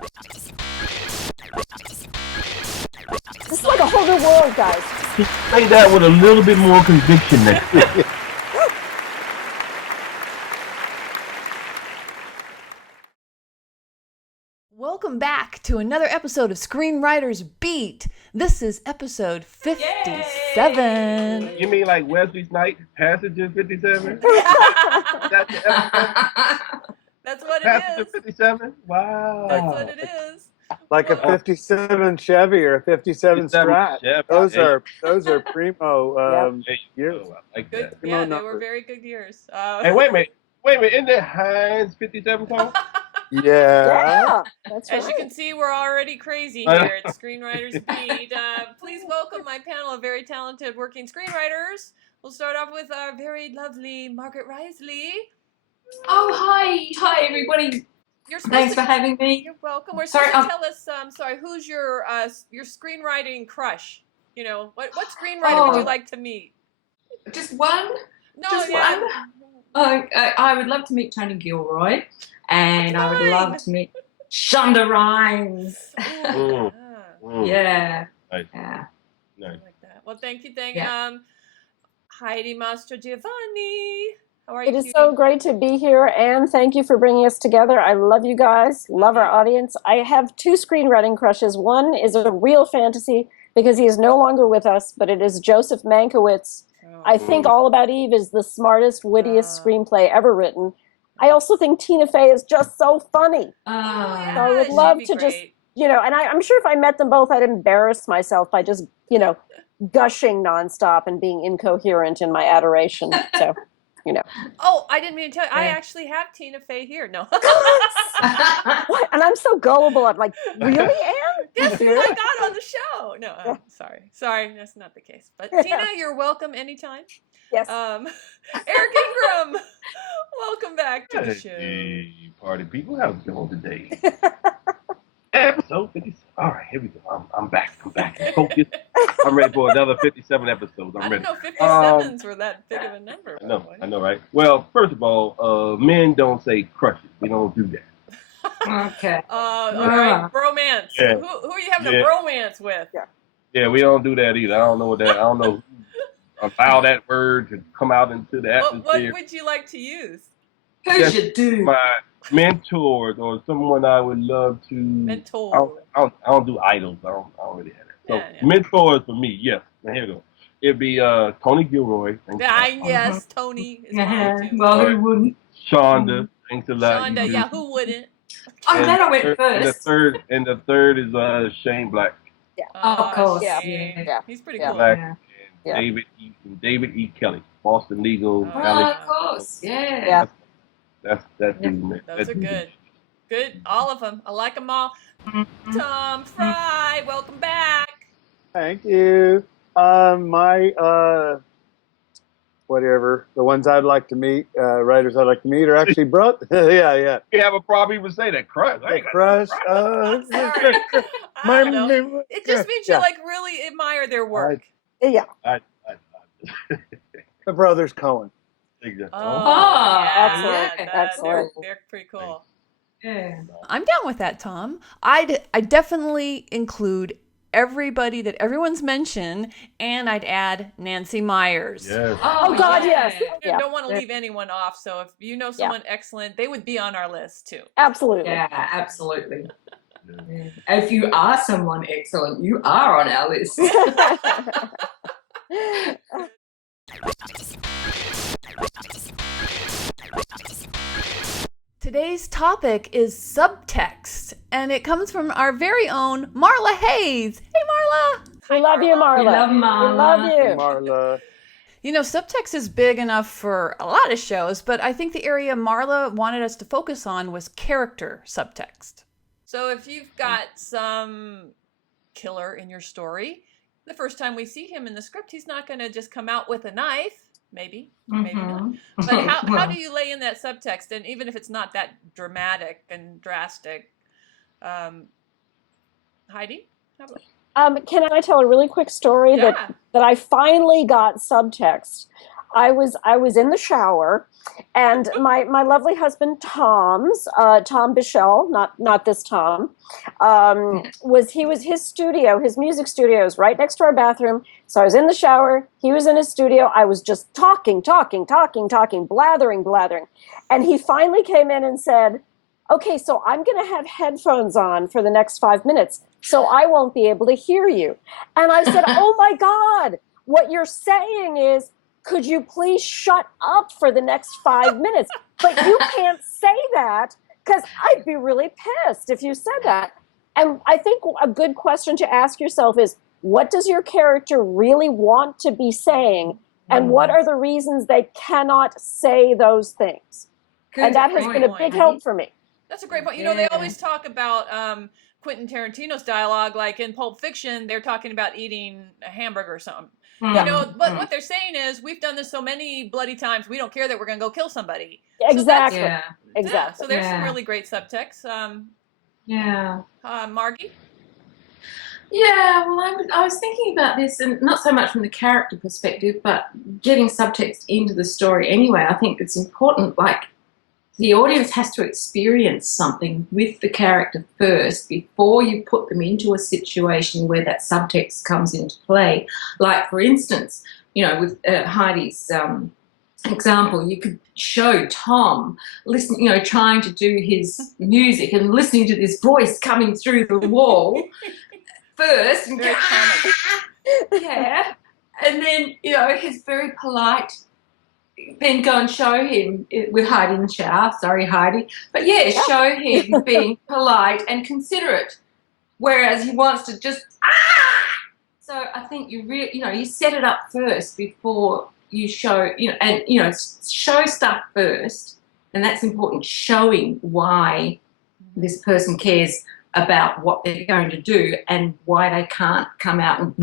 This is like a whole new world, guys. Just say that with a little bit more conviction next year. Welcome back to another episode of Screenwriters Beat. This is episode 57. You mean like Wesley Snipes, Passenger 57? That's the episode? That's what it Passenger is. 57? Wow. That's what it is. Like a 57 Chevy or a 57 Strat. Chevy. Those are primo years. Oh, I like Good. that. Yeah, they were very good years. Hey, wait a minute. Isn't that Heinz 57 car? Yeah. That's As you right. can see, we're already crazy here at Screenwriters Beat. Please welcome my panel of very talented working screenwriters. We'll start off with our very lovely Margaret Risley. Oh, hi everybody. You're supposed Thanks to, for having me. You're welcome. We're Sorry, supposed to tell us, who's your screenwriting crush? You know, what screenwriter would you like to meet? Just one? No, Just yeah. one? Oh, I would love to meet Tony Gilroy, and I would love to meet Shonda Rhimes. Mm. Mm. Yeah. Nice. Yeah. I Nice. like that. Well, thank you. Yeah. Heidi Mastro Giovanni. How are you? It is cutie? so great to be here, and thank you for bringing us together. I love you guys, love our audience. I have two screenwriting crushes. One is a real fantasy because he is no longer with us, but it is Joseph Mankiewicz. I think All About Eve is the smartest, wittiest screenplay ever written. I also think Tina Fey is just so funny. Oh, yeah, So I would she'd love be to just, great. and I'm sure if I met them both, I'd embarrass myself by just, gushing nonstop and being incoherent in my adoration. So, Oh, I didn't mean to tell you. I Yeah. actually have Tina Fey here. No. What? And I'm so gullible. I'm like, really, Anne? Guess who I got on the show? No, sorry, that's not the case. But Tina, you're welcome anytime. Yes. Eric Ingram, welcome back to the show. Hey, party people, how's it going today? Episode 57. All right, here we go. I'm back. Focused. I'm ready for another 57 episodes. I I'm didn't ready. know 57s were that big of a number. I know, right? Well, first of all, men don't say crushes. We don't do that. Okay. All right, bromance. Yeah. Who are you having Yeah. a bromance with? Yeah, we don't do that either. I don't know what that. I don't know. Allow that word to come out into the What atmosphere. would you like to use? Who should do? My mentors or someone I would love to. Mentor. I don't do idols. I don't really have that. So Yeah. mentors for me, yes. Now here we go. It'd be Tony Gilroy. Thanks a lot. Yes, Tony is Yeah. mine too. Well, who wouldn't? Shonda. Thanks a lot. Shonda, You yeah, do. who wouldn't? Oh, then I went And first. the third is Shane Black. Of course, Shane. yeah. He's pretty Yeah. cool. Black Yeah. and Yeah. David E. Kelly, Boston Legal. Oh, Alex. Of course, yeah. Yeah. That dude, man. Those That are dude. good. Good, all of them. I like them all. Tom Fry, welcome back. Thank you. My whatever, the ones I'd like to meet, writers I'd like to meet are actually yeah. You have a problem even say that crush. I The ain't got crush. I'm sorry. I don't know. It just means you Yeah. really admire their work. Yeah. The brothers Cohen. Exactly. Excellent, yeah, excellent. They're pretty cool. Yeah. I'm down with that, Tom. I definitely include everybody that everyone's mentioned, and I'd add Nancy Myers. Yes. Oh, God, yes. I Yeah. don't want to leave anyone off, so if you know someone excellent, they would be on our list too. Absolutely. Yeah, absolutely. Yeah. If you are someone excellent, you are on our list. Today's topic is subtext, and it comes from our very own Marla Hayes. Hey, Marla! We love you, Marla. We love We Marla. love you. Marla. You know, subtext is big enough for a lot of shows, but I think the area Marla wanted us to focus on was character subtext. So if you've got some killer in your story, the first time we see him in the script, he's not going to just come out with a knife. Maybe not. Mhm. But how Well, do you lay in that subtext? And even if it's not that dramatic and drastic, Heidi? How about- Can I tell a really quick story Yeah. that I finally got subtext? I was in the shower, and my lovely husband Tom Bichelle, not this Tom, his studio, his music studio is right next to our bathroom. So I was in the shower, he was in his studio. I was just talking, blathering, and he finally came in and said, "Okay, so I'm going to have headphones on for the next 5 minutes, so I won't be able to hear you." And I said, "Oh my God, what you're saying is, could you please shut up for the next 5 minutes?" But you can't say that, because I'd be really pissed if you said that. And I think a good question to ask yourself is, what does your character really want to be saying? And what are the reasons they cannot say those things? And that has been a big help for me. That's a great point. You know, they always talk about Quentin Tarantino's dialogue, like in Pulp Fiction, they're talking about eating a hamburger or something. You know, but what they're saying is, we've done this so many bloody times, we don't care that we're going to go kill somebody. Exactly. So exactly. Yeah, so there's some really great subtext. Margie? Yeah, well, I was thinking about this, and not so much from the character perspective, but getting subtext into the story anyway. I think it's important, like, the audience has to experience something with the character first before you put them into a situation where that subtext comes into play. Like, for instance, you know, with Heidi's example, you could show Tom listening, you know, trying to do his music and listening to this voice coming through the wall first. And yeah. And then, you know, he's very polite. Then go and show him with Heidi in the shower. Sorry, Heidi. But yeah, show him being polite and considerate, whereas he wants to just So I think you set it up first before you show, show stuff first, and that's important. Showing why this person cares about what they're going to do and why they can't come out and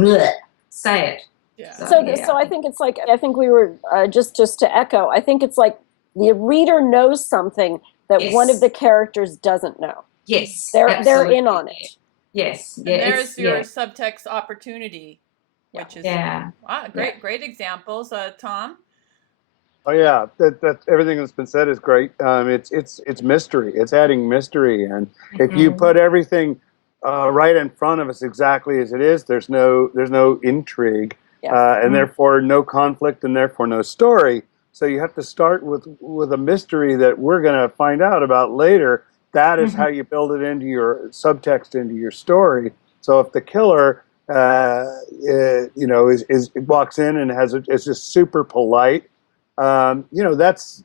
say it. Yeah. So I think it's like, I think we were just to echo, I think it's like the reader knows something that one of the characters doesn't know. Yes. They're in on it. Yes. And there's your subtext opportunity, which is great examples. Tom? Oh yeah, that everything that's been said is great. It's mystery. It's adding mystery, and if you put everything right in front of us exactly as it is, there's no intrigue. And therefore no conflict, and therefore no story. So you have to start with a mystery that we're going to find out about later. That is how you build it into your subtext, into your story. So if the killer, walks in and is just super polite, that's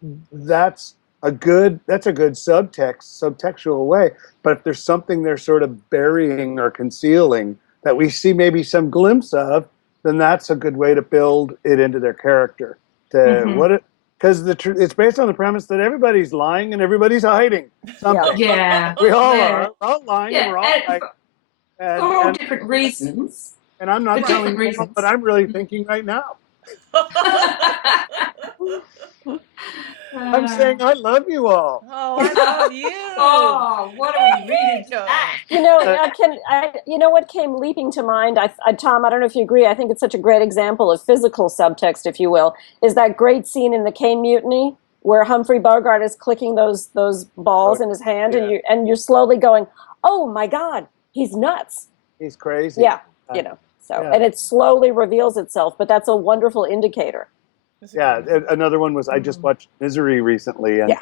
a good subtextual way. But if there's something they're sort of burying or concealing that we see maybe some glimpse of, then that's a good way to build it into their character. Because it's based on the premise that everybody's lying and everybody's hiding something. Yeah. We all are. We're all lying and we're all hiding. For all different reasons. And I'm not telling you what I'm really thinking right now. I'm saying I love you all. Oh, I love you. Oh, what are we reading? You know what came leaping to mind? Tom, I don't know if you agree. I think it's such a great example of physical subtext, if you will. Is that great scene in the Caine Mutiny where Humphrey Bogart is clicking those balls in his hand, and you're slowly going, "Oh my God, he's nuts. He's crazy." Yeah, and it slowly reveals itself. But that's a wonderful indicator. Yeah, another one was I just watched Misery recently, and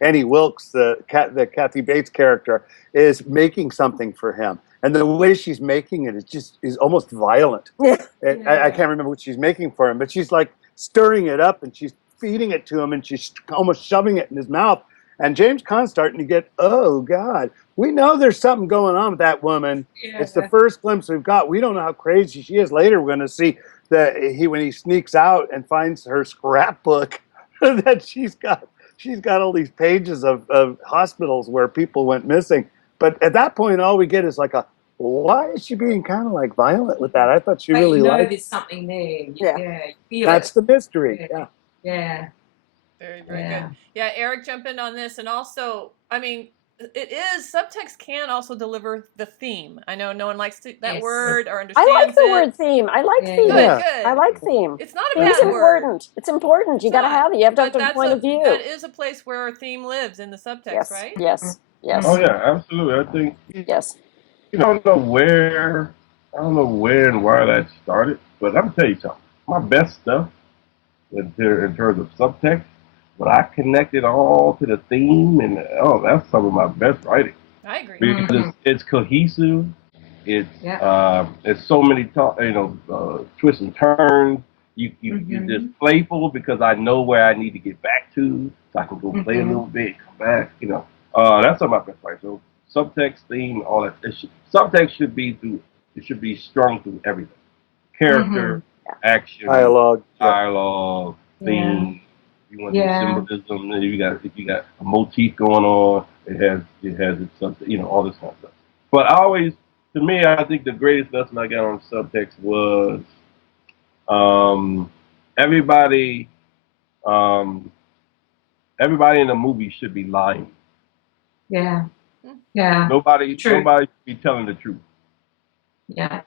Annie Wilkes, the Kathy Bates character, is making something for him, and the way she's making it is almost violent. I can't remember what she's making for him, but she's like stirring it up and she's feeding it to him and she's almost shoving it in his mouth. And James Caan's starting to get, oh God, we know there's something going on with that woman. Yeah. It's the first glimpse we've got. We don't know how crazy she is. Later, we're going to see that when he sneaks out and finds her scrapbook, that she's got all these pages of hospitals where people went missing. But at that point, all we get is like why is she being kind of like violent with that? I thought she really liked. There's something there. That's the mystery. Yeah. Very, very good. Yeah, Eric, jump in on this. And also, I mean, it is. Subtext can also deliver the theme. I know no one likes that Yes. word or I understands like the it. word theme. I like Yeah. theme. Good, Yeah. good. I like theme. It's not a Theme's bad word. important. It's important. You It's got to not. have it. You have to But have a point of view. that is a place where a theme lives in the subtext, Yes. right? Yes. Yes. Oh yeah, absolutely. I think Yes. I don't know where and why that started, but I'm gonna tell you something. My best stuff in terms of subtext, when I connect it all to the theme, and that's some of my best writing I agree. because it's cohesive. It's so many twists and turns. You're just playful because I know where I need to get back to, so I can go play a little bit, come back. That's some of my best writing. So subtext, theme, all that. Subtext should be strung through everything. Character, action, Dialogue. Yeah. dialogue, theme. You want Yeah. symbolism. If you got a motif going on, it has its something. All this kind of stuff. But to me, I think the greatest lesson I got on subtext was everybody everybody in the movie should be lying. Yeah. Yeah. Nobody True. should be telling the truth. Yeah.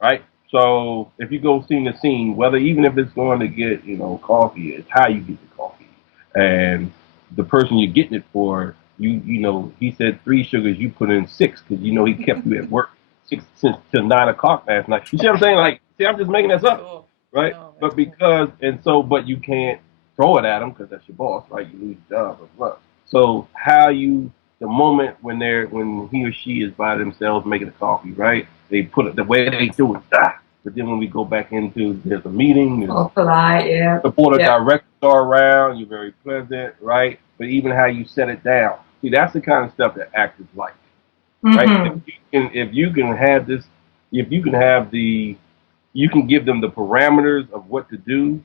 Right? So if you go scene to scene, even if it's going to get, coffee, it's how you get the coffee. And the person you're getting it for, he said 3 sugars, you put in 6 because he kept you at work since till 9 o'clock last night. You see what I'm saying? Like, I'm just making this up, Cool. right? No, but but you can't throw it at them because that's your boss, right? You lose your job, blah, blah. So the moment when he or she is by themselves making a coffee, right? They put it the way they do it. But then when we go back into there's a meeting, All polite, yeah. the board of directors are around, you're very pleasant, right? But even how you set it down. See, that's the kind of stuff that actors like. Right? If you can give them the parameters of what to do,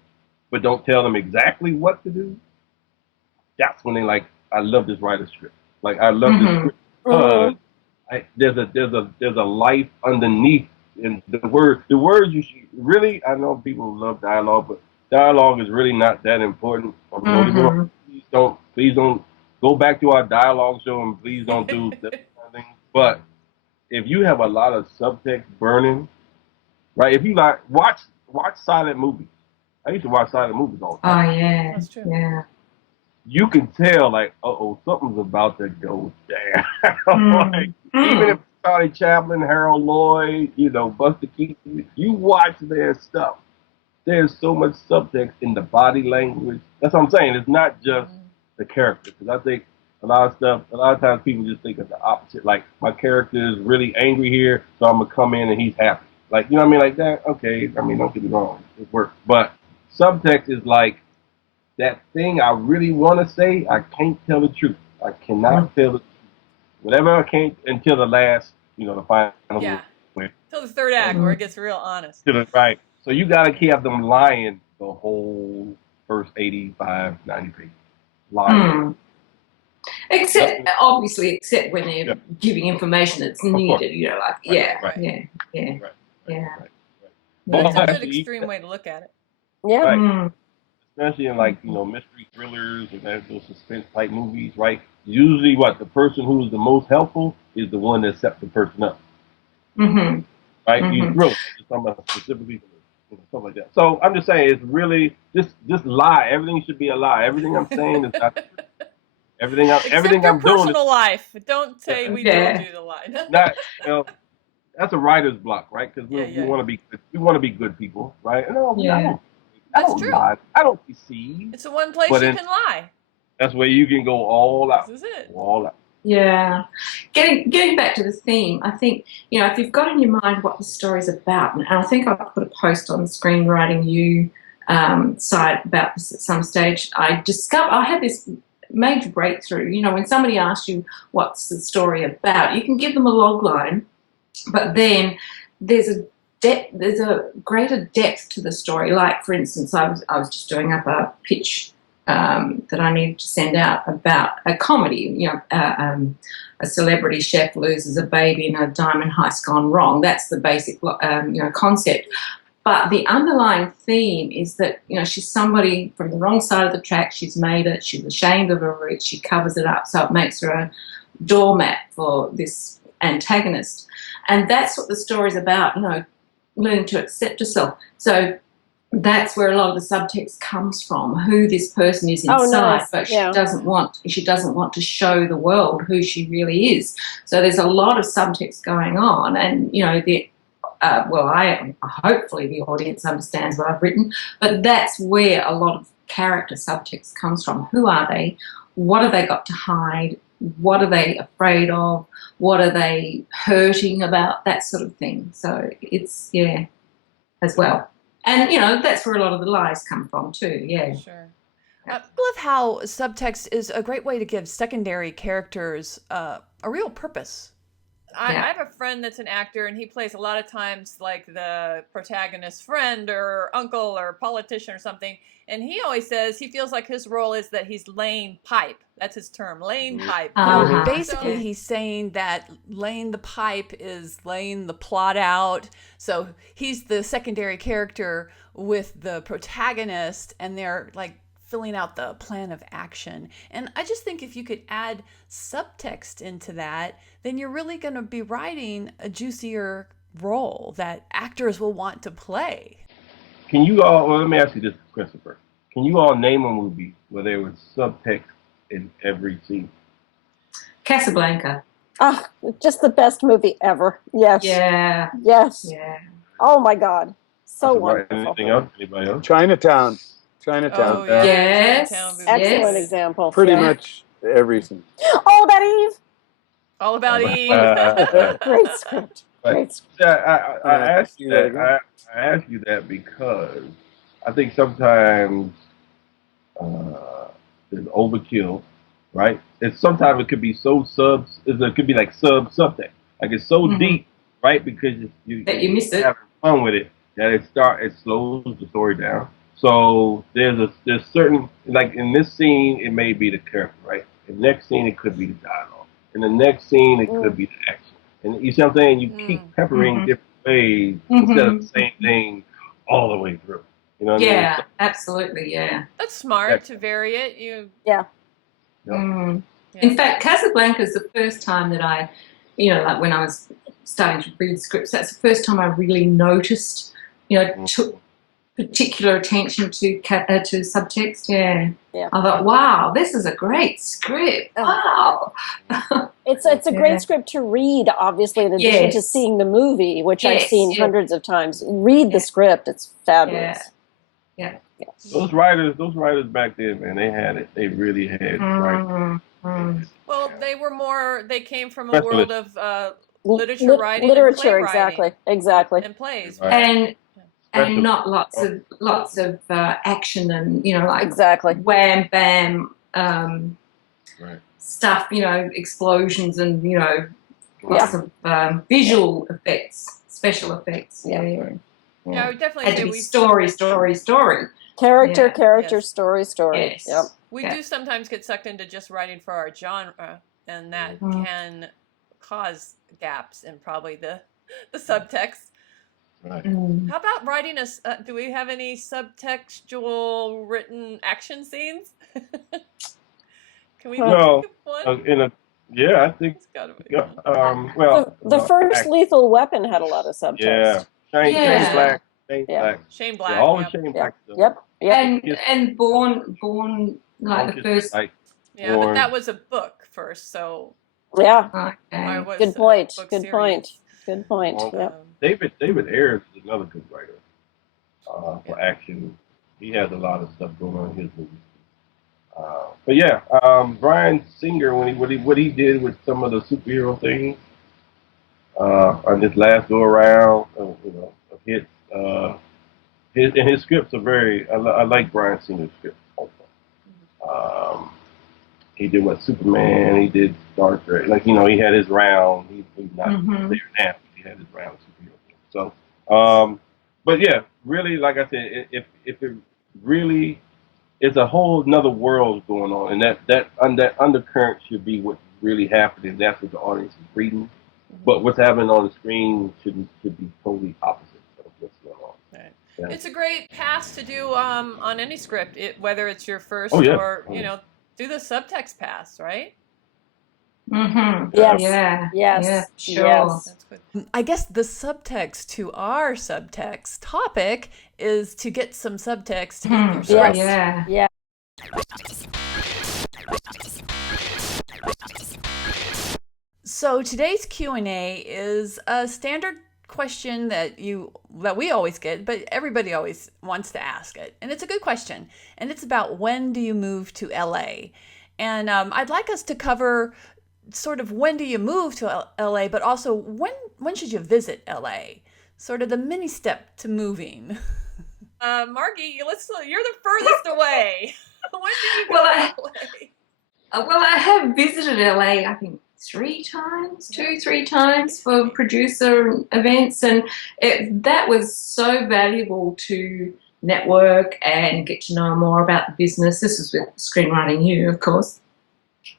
but don't tell them exactly what to do, that's when they like, I love this writer's script. Like I love this script because there's a life underneath in the words you should really. I know people love dialogue, but dialogue is really not that important. Please don't go back to our dialogue show and please don't do that kind of thing. But if you have a lot of subtext burning, right? If you like watch silent movies. I used to watch silent movies all the time. Oh yeah. That's true. Yeah. You can tell, like, something's about to go down. Like, even if it's Charlie Chaplin, Harold Lloyd, Buster Keaton, you watch their stuff. There's so much subtext in the body language. That's what I'm saying. It's not just the character. Because I think a lot of times people just think of the opposite. Like, my character is really angry here, so I'm going to come in and he's happy. Like, you know what I mean? Like that? Okay, I mean, don't get me wrong. It works. But subtext is like, that thing I really want to say, I can't tell the truth. I cannot tell the truth. Whatever I can't until the last, the final. Yeah. Till the third act where it gets real honest. Right. So you got to keep them lying the whole first 85, 90 pages. Lying. Except when they're giving information that's needed, Right. That's a good extreme way to look at it. Yeah. Right. Especially in mystery thrillers and those suspense type movies, right? Usually, the person who is the most helpful is the one that sets the person up, right? You really just talking about specifically stuff like that. So I'm just saying, it's really just lie. Everything should be a lie. Everything I'm saying is not everything. Everything I'm doing. Personal life. Don't say we told you to lie. Not that's a writer's block, right? Because we want to be good people, right? That's true. Lie. I don't deceive. It's the one place you can lie. That's where you can go all out. This is it. All out. Yeah. Getting back to the theme, I think, if you've got in your mind what the story's about, and I think I put a post on the Screenwriting U site about this at some stage, I had this major breakthrough. When somebody asks you what's the story about, you can give them a log line, but then there's a greater depth to the story. Like, for instance, I was just doing up a pitch that I needed to send out about a comedy. A celebrity chef loses a baby in a diamond heist gone wrong. That's the basic, concept. But the underlying theme is that, she's somebody from the wrong side of the track. She's made it. She's ashamed of her roots. She covers it up, so it makes her doormat for this antagonist. And that's what the story's about, learning to accept yourself. So that's where a lot of the subtext comes from, who this person is inside, nice. but Yeah. she doesn't want to show the world who she really is. So there's a lot of subtext going on, and hopefully the audience understands what I've written, but that's where a lot of character subtext comes from. Who are they? What have they got to hide? What are they afraid of? What are they hurting about? That sort of thing. So it's, as well. And, that's where a lot of the lies come from too, yeah. Sure. I love how subtext is a great way to give secondary characters a real purpose. I have a friend that's an actor, and he plays a lot of times like the protagonist's friend or uncle or politician or something. And he always says he feels like his role is that he's laying pipe. That's his term, laying pipe. Uh-huh. Basically, he's saying that laying the pipe is laying the plot out. So he's the secondary character with the protagonist, and they're like filling out the plan of action. And I just think if you could add subtext into that, then you're really going to be writing a juicier role that actors will want to play. Can you all, let me ask you this, Christopher. Can you all name a movie where there was subtext in every scene? Casablanca. Ah, just the best movie ever. Yes. Yeah. Yes. Yeah. Oh my God. So wonderful. Anything else? Anybody else? Chinatown. Oh, yeah. Yes. Chinatown movie. Excellent Yes. example. Pretty much everything. All About Eve. All About Eve. Great script. Great script. I asked you that. I asked you that because I think sometimes there's overkill, right? And sometimes it could be so it could be like subtext, like it's so deep, right? Because That you miss it. having fun with it that it slows the story down. So there's certain, like in this scene it may be the character, right? In the next scene it could be the dialogue. In the next scene it could be the action. And you see what I'm saying? You keep peppering different ways instead of the same thing all the way through. You know what I mean? Yeah, absolutely, yeah. That's smart to vary it. Yeah. In fact, Casablanca is the first time that I, like when I was starting to read scripts, that's the first time I really noticed, took particular attention to subtext. Yeah. I thought, wow, this is a great script. Wow. It's a great script to read, obviously, in addition to seeing the movie, which I've seen hundreds of times. Read the script. It's fabulous. Yeah. Those writers back then, man, they had it. They really had it right. Well, they came from a world of literature writing, literature, and play exactly, and plays, right? And not lots of action and like exactly wham bam stuff, explosions and lots of visual effects, special effects. Yeah, I would definitely had say to be story. Character, story. Yes. Yep. We do sometimes get sucked into just writing for our genre, and that can cause gaps in probably the subtext. Right. How about writing do we have any subtextual written action scenes? Can we think of one? I think. The first Lethal Weapon had a lot of subtext. Shane Black. Shane Black. All the Shane Black stuff. Yep. And Born like the first. Yeah, but that was a book first, so. Yeah. Okay. Good point. Well, David Ayers is another good writer for action. He has a lot of stuff going on in his movies. But Bryan Singer, what he did with some of the superhero things on this last go around, of hits. His scripts are very. I like Bryan Singer's scripts also. He did Superman. He did Star Trek. Like he had his round. He's not there now. He had his round superhero thing. So, but yeah, really, like I said, if it really, it's a whole another world going on, and that undercurrent should be what's really happening. That's what the audience is reading. But what's happening on the screen should be totally opposite of what's going on. Right. Yeah. It's a great pass to do on any script, whether it's your first or do the subtext pass, right? Mm-hmm. Yes. Yeah. Yes. Yeah. Sure. Yes. That's good. I guess the subtext to our subtext topic is to get some subtext in your script. Yes. Yeah. Yeah. So today's Q&A is a standard question that we always get, but everybody always wants to ask it. And it's a good question. And it's about, when do you move to LA? And I'd like us to cover sort of, when do you move to LA, but also when should you visit LA? Sort of the mini step to moving. Margie, you're the furthest away. When did you go to LA? Well, I have visited LA, I think 3 times for producer events, and that was so valuable to network and get to know more about the business. This was with Screenwriting U, of course.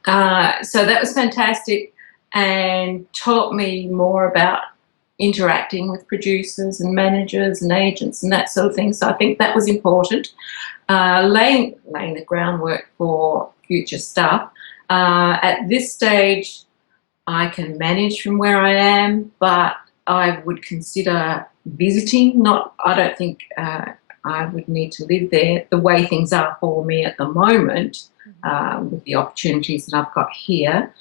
So that was fantastic and taught me more about interacting with producers and managers and agents and that sort of thing. So I think that was important. Laying the groundwork for future stuff. At this stage, I can manage from where I am, but I would consider visiting. I don't think I would need to live there the way things are for me at the moment, with the opportunities that I've got here.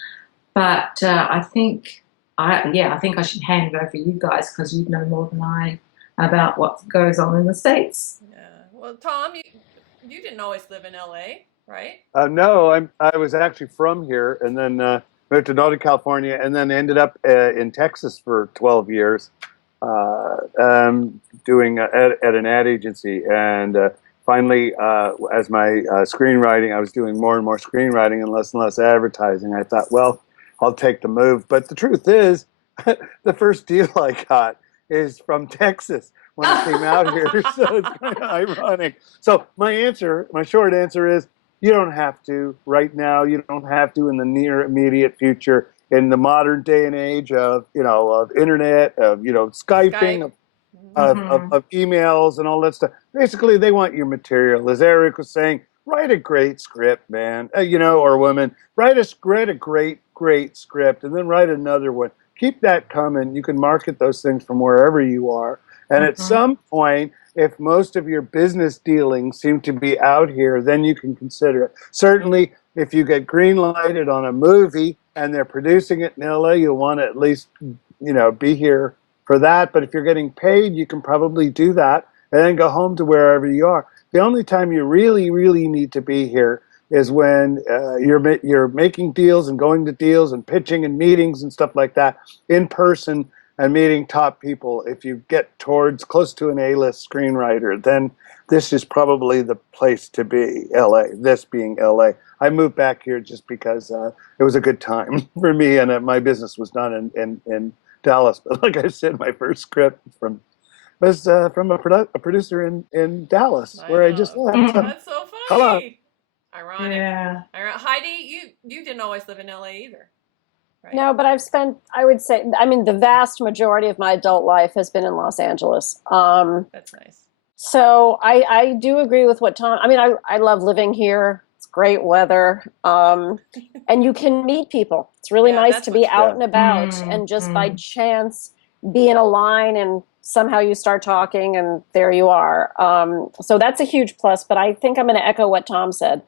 But I think I should hand it over to you guys, because you know more than I about what goes on in the States. Yeah. Well, Tom, you didn't always live in LA, right? No, I was actually from here, and then moved to Northern California, and then ended up in Texas for 12 years, doing at an ad agency. And finally, as my screenwriting, I was doing more and more screenwriting and less advertising. I thought, well, I'll take the move. But the truth is, the first deal I got is from Texas when I came out here. So it's kind of ironic. So my short answer is, you don't have to right now. You don't have to in the near immediate future. In the modern day and age of internet, of Skyping, of emails and all that stuff. Basically, they want your material. As Eric was saying, write a great script, man. Or woman, write a great script, and then write another one. Keep that coming. You can market those things from wherever you are. And at some point, if most of your business dealings seem to be out here, then you can consider it. Certainly, if you get green lighted on a movie and they're producing it in LA, you'll want to at least, be here for that. But if you're getting paid, you can probably do that and then go home to wherever you are. The only time you really, really need to be here is when you're making deals and going to deals and pitching and meetings and stuff like that in person and meeting top people. If you get close to an A-list screenwriter, then this is probably the place to be, LA, this being LA. I moved back here just because it was a good time for me, and my business was done in Dallas. But like I said, my first script was from a producer in Dallas, where I just left. That's so funny. Hello. Ironic. Yeah. Heidi, you didn't always live in LA either. Right? No, but I would say, the vast majority of my adult life has been in Los Angeles. That's nice. So I do agree with what Tom, I love living here. It's great weather. And you can meet people. It's really nice to be out and about and just by chance be in a line and somehow you start talking and there you are. So that's a huge plus, but I think I'm going to echo what Tom said.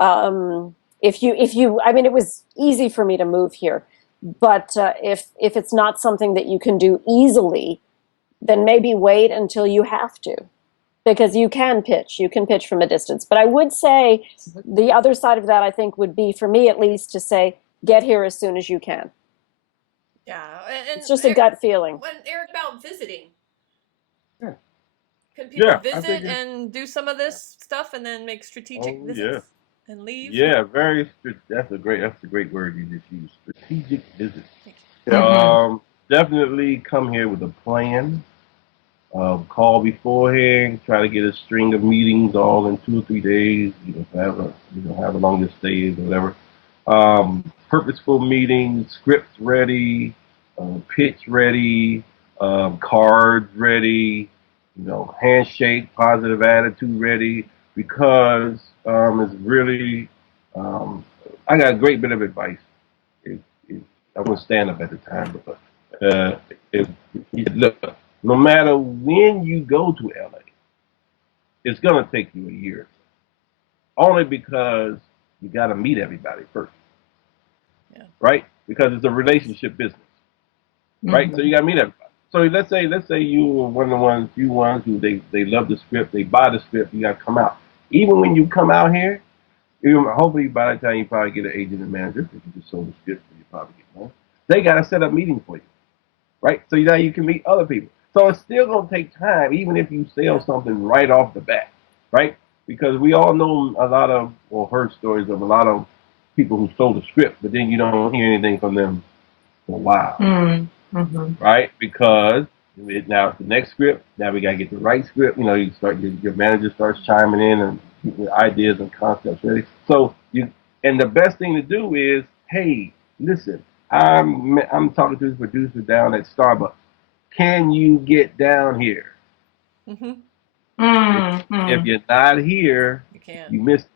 If you, it was easy for me to move here, but if it's not something that you can do easily, then maybe wait until you have to, because you can pitch from a distance. But I would say the other side of that, I think, would be, for me at least, to say, get here as soon as you can. Yeah. And it's just a gut feeling. When Eric, about visiting. Yeah. Can people visit and do some of this stuff and then make strategic visits and leave? Yeah, that's a great word you just used. Strategic visits. Definitely come here with a plan. Call beforehand. Try to get a string of meetings all in 2 or 3 days. However long this stay is or whatever. Purposeful meetings, scripts ready, pitch ready, cards ready. Handshake, positive attitude ready. Because it's really, I got a great bit of advice. I was stand up at the time, but he said, look, no matter when you go to LA, it's gonna take you a year, only because you got to meet everybody first, right? Because it's a relationship business, right? Mhm. So you got to meet everybody. So let's say you were one of the few ones who they love the script, they buy the script, you got to come out. Even when you come out here, hopefully by the time you probably get an agent and manager, if you just sold the script, you probably get one. They got to set up meetings for you, right? So now you can meet other people. So it's still gonna take time, even if you sell something right off the bat, right? Because we all know a lot of, or heard stories of a lot of people who sold the script, but then you don't hear anything from them for a while, Mm-hmm. right? Because now it's the next script. Now we gotta get the right script. You know, you start your manager starts chiming in and keeping ideas and concepts ready. So and the best thing to do is, hey, listen, I'm talking to this producer down at Starbucks. Can you get down here? Mm-hmm. If you're not here, You can. you missed.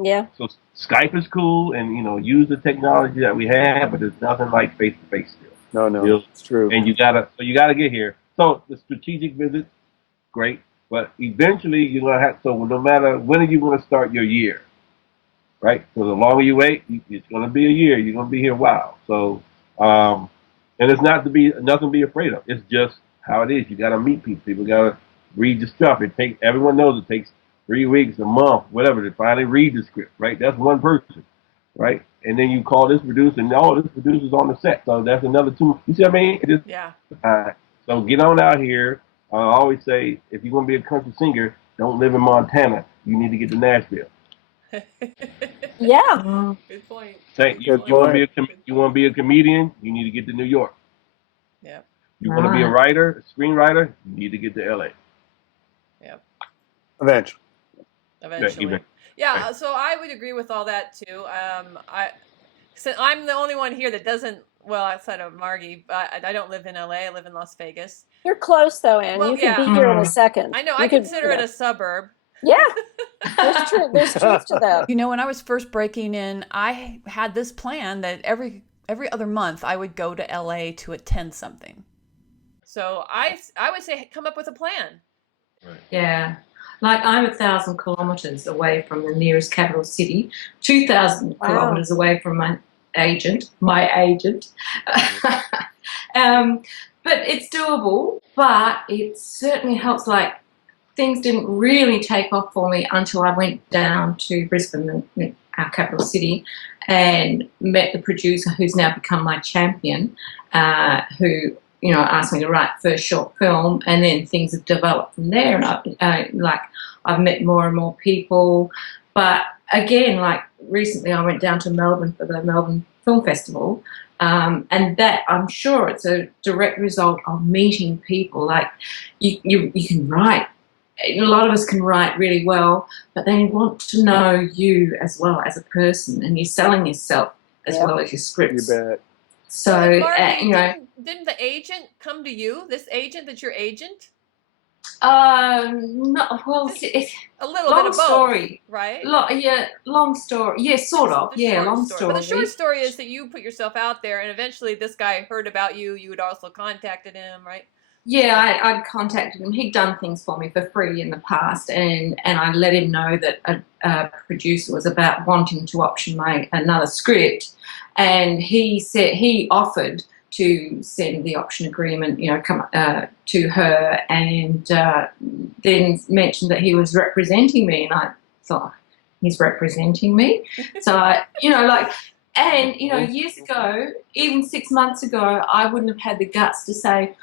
Yeah. So Skype is cool, and use the technology that we have, but there's nothing like face to face still. No, it's true. And you gotta get here. So the strategic visits, great, but eventually you're gonna have. So no matter when are you gonna start your year, right? So the longer you wait, it's gonna be a year. You're gonna be here a while. So, and it's not to be nothing to be afraid of. It's just how it is. You gotta meet people. People gotta read the stuff. Everyone knows it takes 3 weeks, a month, whatever, to finally read the script, right? That's one person, right? And then you call this producer, and this producer's on the set, so that's another two. You see what I mean? Yeah. So get on out here. I always say, if you're gonna be a country singer, don't live in Montana. You need to get to Nashville. Yeah. Good point. You want to be a comedian, you need to get to New York. Yep. You want to be a writer, a screenwriter, you need to get to LA. Yep. Eventually. Yeah. Right. So I would agree with all that too. I'm the only one here that doesn't. Well, outside of Margie, I don't live in LA. I live in Las Vegas. You're close though, Anne. Well, you could be here in a second. I know. You I consider it a suburb. Yeah. There's truth to that. You know, when I was first breaking in, I had this plan that every other month I would go to LA to attend something. So I would say come up with a plan. Right. Yeah. Like I'm 1,000 kilometers away from the nearest capital city, 2,000 kilometers away from my agent. But it's doable, but it certainly helps. Like things didn't really take off for me until I went down to Brisbane, our capital city, and met the producer who's now become my champion, who asked me to write first short film, and then things have developed from there. And I've met more and more people. But again, like recently I went down to Melbourne for the Melbourne Film Festival, and that I'm sure it's a direct result of meeting people. Like you can write. A lot of us can write really well, but they want to know you as well as a person, and you're selling yourself as well as your scripts. You bet. So, Margie, didn't the agent come to you? This agent that's your agent? No. Well, it's a little long bit of both, story, right? Long story. Yeah, sort of. Yeah, long story. But the short story is that you put yourself out there, and eventually this guy heard about you. You had also contacted him, right? Yeah, I'd contacted him. He'd done things for me for free in the past, and I let him know that a producer was about wanting to option another script, and he offered to send the option agreement, to her, and then mentioned that he was representing me, and I thought, he's representing me, so years ago, even 6 months ago, I wouldn't have had the guts to say,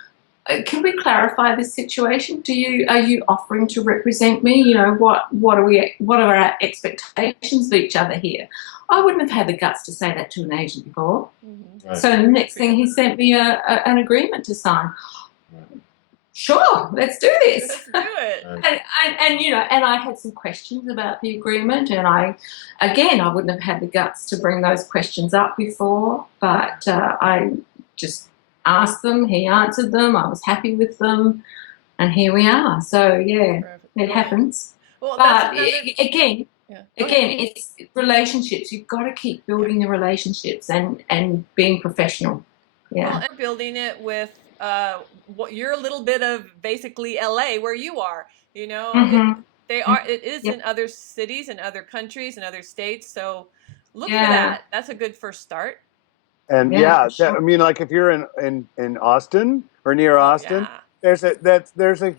can we clarify this situation? Are you offering to represent me? What are our expectations of each other here? I wouldn't have had the guts to say that to an agent before. Mm-hmm. Right. So the next thing, he sent me an agreement to sign. Right. Sure, let's do this. Let's do it. And I had some questions about the agreement, and I wouldn't have had the guts to bring those questions up before, but I just asked them, he answered them, I was happy with them, and here we are. So yeah, it happens. Well, but Yeah. Again, it's relationships. You've got to keep building the relationships and being professional. Yeah. Well, and building it with what your little bit of basically LA where you are. You know, Mm-hmm. it is Yep. in other cities and other countries and other states. So look for Yeah. that. That's a good first start. And Yeah, yeah, for sure. I mean, like if you're in Austin or near Oh, Austin, yeah.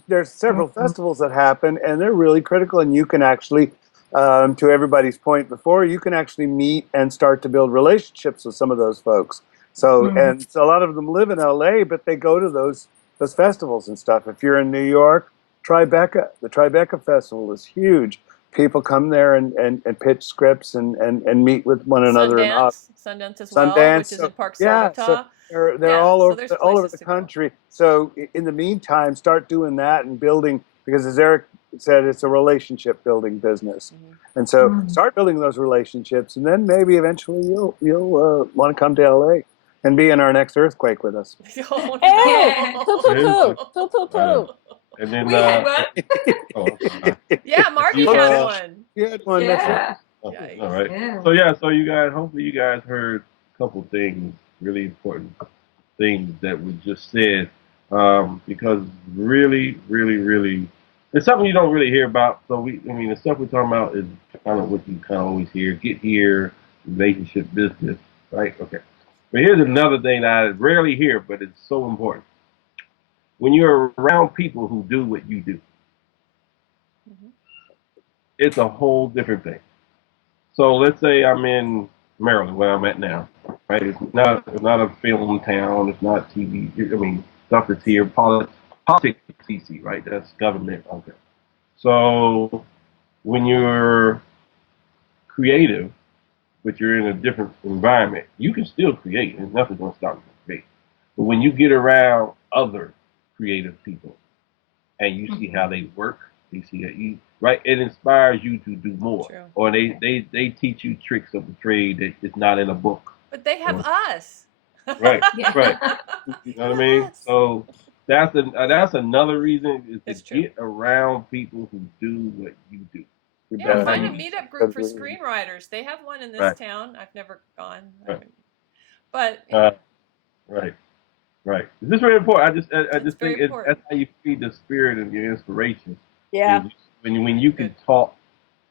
there's several festivals that happen, and they're really critical. And you can actually, to everybody's point before, you can actually meet and start to build relationships with some of those folks. So, Mhm. and so a lot of them live in LA, but they go to those festivals and stuff. If you're in New York, the Tribeca Festival is huge. People come there and pitch scripts and meet with one another and Sundance as well, Sundance. which is So in Park Slope, yeah, so Utah. they're Yeah, all so over there's all over places the to go. country. So in the meantime, start doing that and building, because as Eric said, it's a relationship building business. And so start building those relationships, and then maybe eventually you'll want to come to LA and be in our next earthquake with us. Oh, Hey, no. poo poo poo, poo poo poo. And then We had one. oh, sorry. Yeah, Marky You, had one. You had one. That's right. Yeah. Yikes. all right. Yeah. So you guys, hopefully you guys heard a couple things, really important things that we just said, because really, really, really, it's something you don't really hear about. So I mean, the stuff we're talking about is kind of what you kind of always hear: get here, relationship, business, right? Okay. But here's another thing that I rarely hear, but it's so important. When you're around people who do what you do, it's a whole different thing. So let's say I'm in Maryland, where I'm at now, right? It's not a film town. It's not TV. I mean, stuff that's here. Politics, CC, right? That's government. Okay. So when you're creative, but you're in a different environment, you can still create, and nothing's gonna stop you from creating. But when you get around other creative people and you see how they work, you see that you right, it inspires you to do more. True. Or they teach you tricks of the trade that is not in a book. But they have us. Right, Yeah. right. You know what I mean? Yes. So that's another reason is It's to true. get around people who do what you do. Yeah, That's find how a you- meetup group for screenwriters. They have one in this Right. town. I've never gone. Right. But Right. Right. This is very important. I It's just very think important. that's how you feed the spirit and your inspiration. Yeah. When you can talk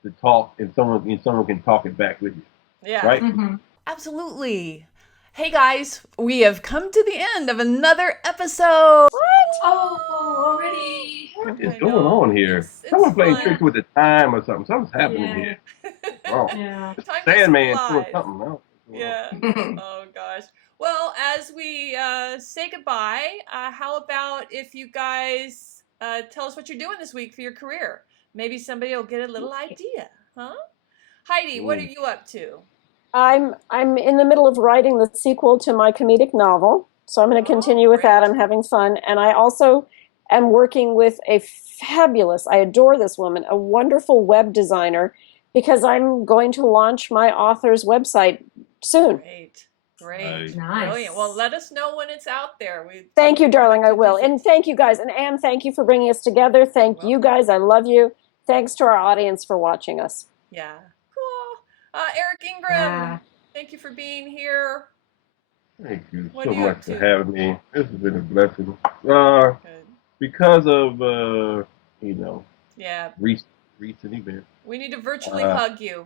and someone can talk it back with you. yeah. Right? Mhm. Absolutely. Hey guys, we have come to the end of another episode. Oh, already. What is I going know. on here? It's Someone playing fun. tricks with the time or something. Something's happening Yeah. here. Wrong. Yeah. Time just Sandman doing flies. something. No. Yeah. Oh gosh. Well, as we say goodbye, how about if you guys tell us what you're doing this week for your career? Maybe somebody will get a little idea, huh? Heidi, what are you up to? I'm in the middle of writing the sequel to my comedic novel, so I'm going to continue with that. great. I'm having fun, and I also am working with a fabulous, I adore this woman, a wonderful web designer, because I'm going to launch my author's website soon. Great. Great. Nice. Nice. Brilliant. Well, let us know when it's out there. Thank you, darling. I will. visit. And thank you guys. And Anne, thank you for bringing us together. Thank you guys. I love you. Thanks to our audience for watching us. Yeah. Cool. Eric Ingram, Yeah. thank you for being here. Thank you What so are you much up for to? having me. This has been a blessing. Good. Because of Yeah. recent events. We need to virtually hug you.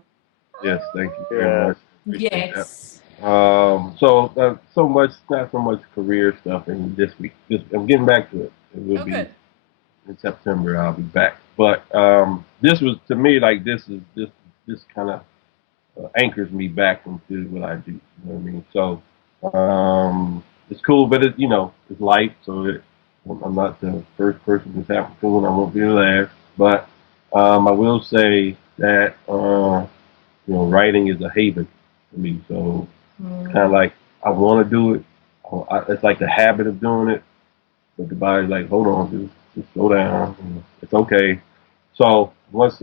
Yes, thank you very Yeah. much. Appreciate that. Yes. So much, not so much career stuff in this week. I'm getting back to it. It will be Good. in September. I'll be back. But this was to me like this kind of anchors me back into what I do. You know what I mean? So it's cool, but it's life. So I'm not the first person this happened to, and I won't be the last. But I will say that writing is a haven for me. So kind of like I want to do it. It's like the habit of doing it, but the body's like, hold on, just slow down. It's okay. So once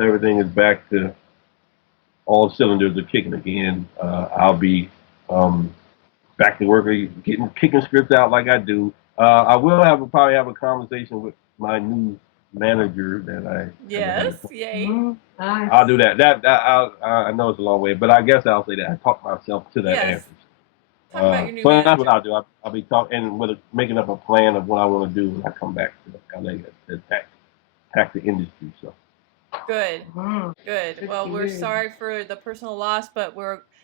everything is back to all cylinders are kicking again, I'll be back to work, kicking scripts out like I do. I will probably have a conversation with my new manager that I Yes, yay. Nice. I'll do that. I know it's a long way, but I guess I'll say that I talk myself to that Yes. answer. Talk about your new So that's what manager. I'll do. I'll be talking and making up a plan of what I want to do when I come back to LA to attack the industry. So Good. Mm. Good. Good Well, for we're you. sorry for the personal loss, but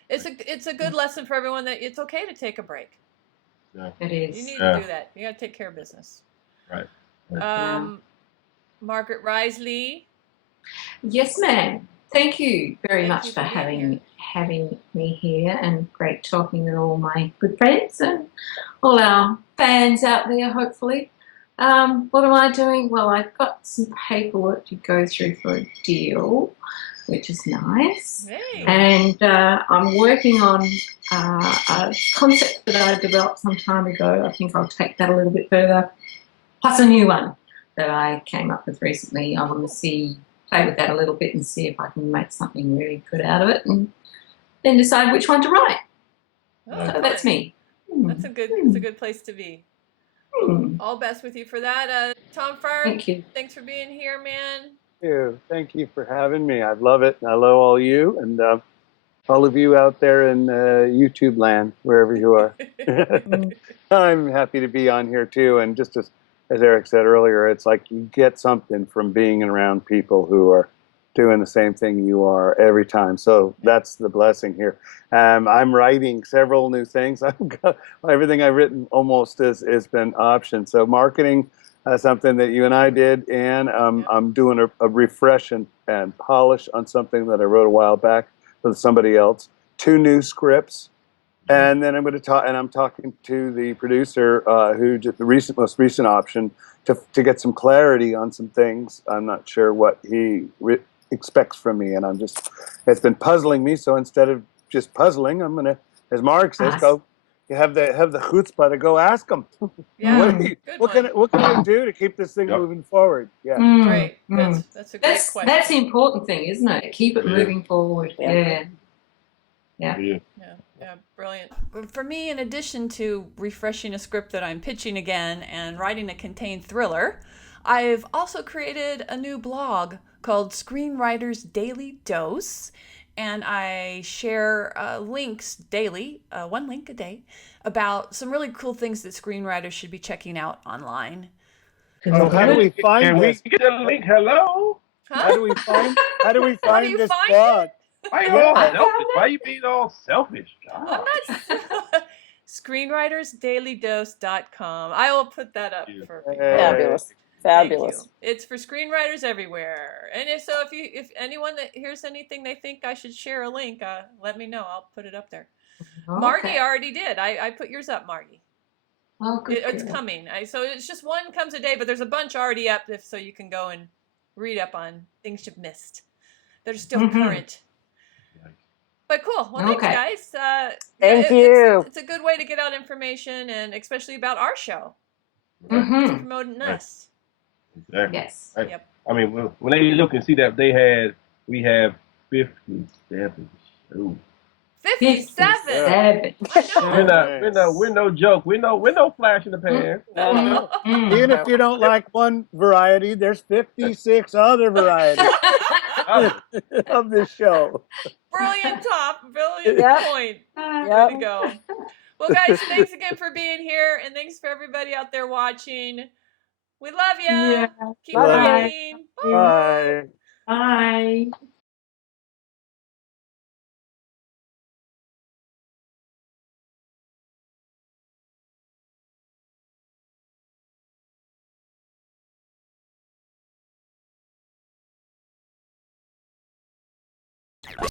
it's a good lesson for everyone that it's okay to take a break. yeah, It You is. need to do that. You got to take care of business. right. Margaret Risley. Yes, ma'am. Thank you very Thank much you for for being having me here, and great talking with all my good friends and all our fans out there, hopefully. What am I doing? Well, I've got some paperwork to go through for a deal, which is nice. Hey. And I'm working on a concept that I developed some time ago. I think I'll take that a little bit further, plus a new one that I came up with recently. I want to play with that a little bit and see if I can make something really good out of it, and then decide which one to write. Oh, So that's me. That's a good place to be. Hmm. All best with you for that. Tom Fryer, Thank you. thanks for being here, man. Thank you for having me. I love it. I love all you and all of you out there in YouTube land, wherever you are. I'm happy to be on here too. And just as Eric said earlier, it's like you get something from being around people who are doing the same thing you are every time. So that's the blessing here. I'm writing several new things. I've got everything I've written almost has been optioned. So marketing, something that you and I did, and I'm doing a refresh and polish on something that I wrote a while back with somebody else. 2 new scripts. And then I'm going to talk, and I'm talking to the producer who did the most recent option to get some clarity on some things. I'm not sure what he expects from me, and it's been puzzling me. So instead of just puzzling, I'm going to, as Mark says, go. You have the chutzpah to go ask him. Yeah, what can I do to keep this thing moving forward? Yeah, great. That's a great question. That's the important thing, isn't it? Keep it moving forward. Yeah. Yeah, brilliant. For me, in addition to refreshing a script that I'm pitching again and writing a contained thriller, I've also created a new blog called Screenwriters Daily Dose, and I share links daily, 1 link a day, about some really cool things that screenwriters should be checking out online. So how do we find this? Can we get a link? Hello? Huh? How do we find this find blog? Why you all selfish? Why you being all selfish? I'm not. Screenwritersdailydose.com. I will put that up for people. Fabulous. Fabulous. Thank you. It's for screenwriters everywhere. And if anyone that hears anything they think I should share a link, let me know. I'll put it up there. Okay. Margie already did. I put yours up, Margie. Oh, good. It's coming. So it's just one comes a day, but there's a bunch already up, so you can go and read up on things you've missed. They're still current. But cool. Well, thanks, guys. Thank you. It's a good way to get out information, and especially about our show. It's promoting us. Exactly. Yes. Right. Yep. I mean, when they look and see that we have 57 shows. 57. We're no joke. We're no flash in the pan. Even if you don't like one variety, there's 56 other varieties of this show. Brilliant point. Way to go. Well, guys, thanks again for being here, and thanks for everybody out there watching. We love you. Yeah. Keep writing. Bye. Bye. Bye.